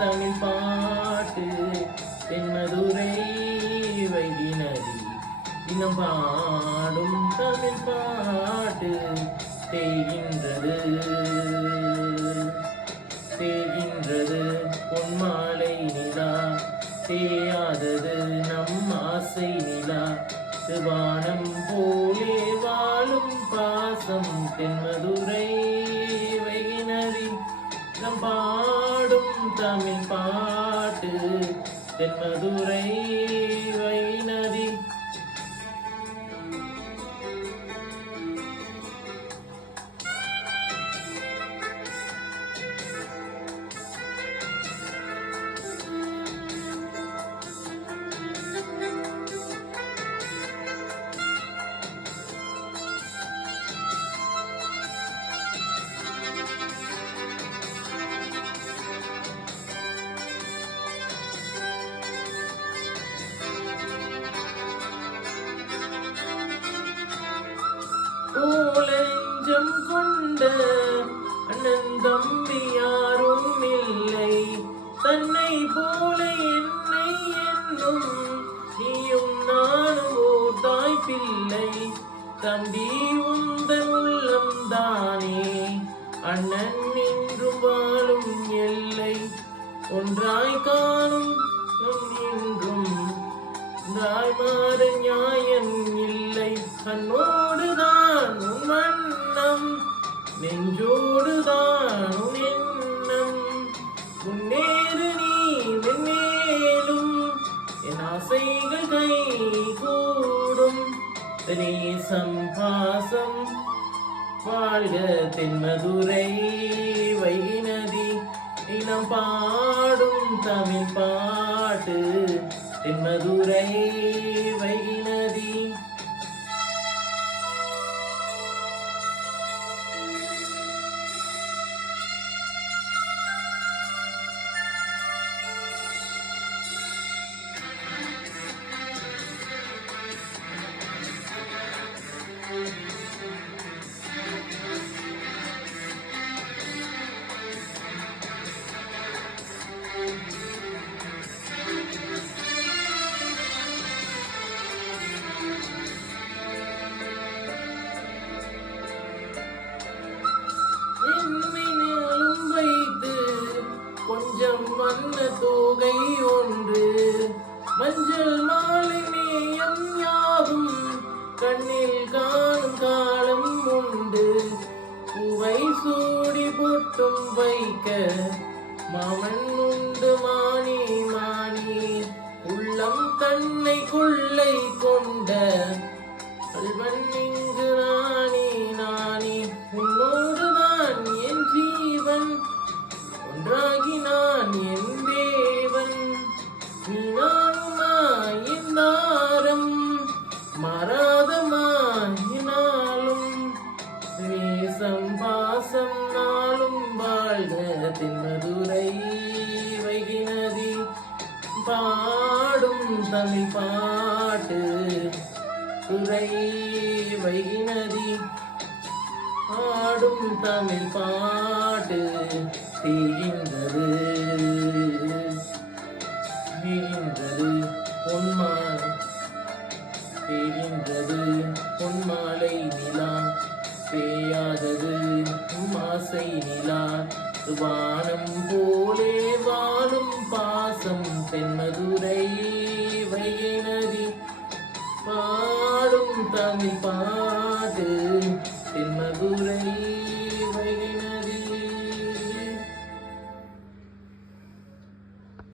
தமிழ் பாட்டு தென்மதுரை வைகினதி தினம் பாடும் தமிழ் பாட்டு தேகின்றது தேகின்றது பொன்மாலை நிலா தேயாதது நம் ஆசை நிலா வானம் போலே வாழும் பாசம் தென்மதுரை வைகினதி நம் பாடும் தமிழ் பாட்டு தென்மதுரை வைகினதி. கோலஞ்சம் கொண்ட அண்ணன் தம்பி யாரும் இல்லை, தன்னை போல என்னை என்னும் நீயும் நானும் ஓர் தாய் பிள்ளை. தம்பி உந்தன் உள்ளம் தானே அண்ணன் என்றும் வாழும் எல்லை, ஒன்றாய் காணும் என்றும் ஒன்றாய் மாற நியாயம் இல்லை. கண்ணோடுதான் உன் வண்ணம், நெஞ்சோடுதான் உன் எண்ணம், முன்னேறு நீ மென்மேலும் என் ஆசைகள் கை கூடும். நேசம் பாசம் வாழ்க தென்மதுரை வைகினதி இனம் பாடும் தமிழ் பாட்டு தென்மதுரை வைகினதி. கொஞ்சம் வண்ண தோகை ஒன்று, மஞ்சள் மாலை நேயம் யாவும் கண்ணில் காணும் காலம் உண்டு. பூவை சூடி பொட்டும் வைக்க மாமன் உண்டு மானி மானி, உள்ளம் கண்ணை கொள்ளை கொண்ட கல்வன் இங்கு நானி நானி. உன்னோடுதான் என் ஜீவன், ஒன்றாகி நான் என் தேவன், நீ நானுமாயின் தாரம் மாறாதமாயினாலும். நேசம் பாசம் நாளும் வாழ்க தென்மதுரை வைகினதி பாடும் தமிழ் பாட்டு துறை வைகினதி ஆடும் தமிழ் பாட்டு தேகின்றது தேகின்றது பொன்மாலை நிலா பேயாதது ஆசை நிலா வானம் போலே வாழும் பாசம் தென்மதுரை வைகினதி பாடும் தமிழ் பாட்டு தென்மதுரை.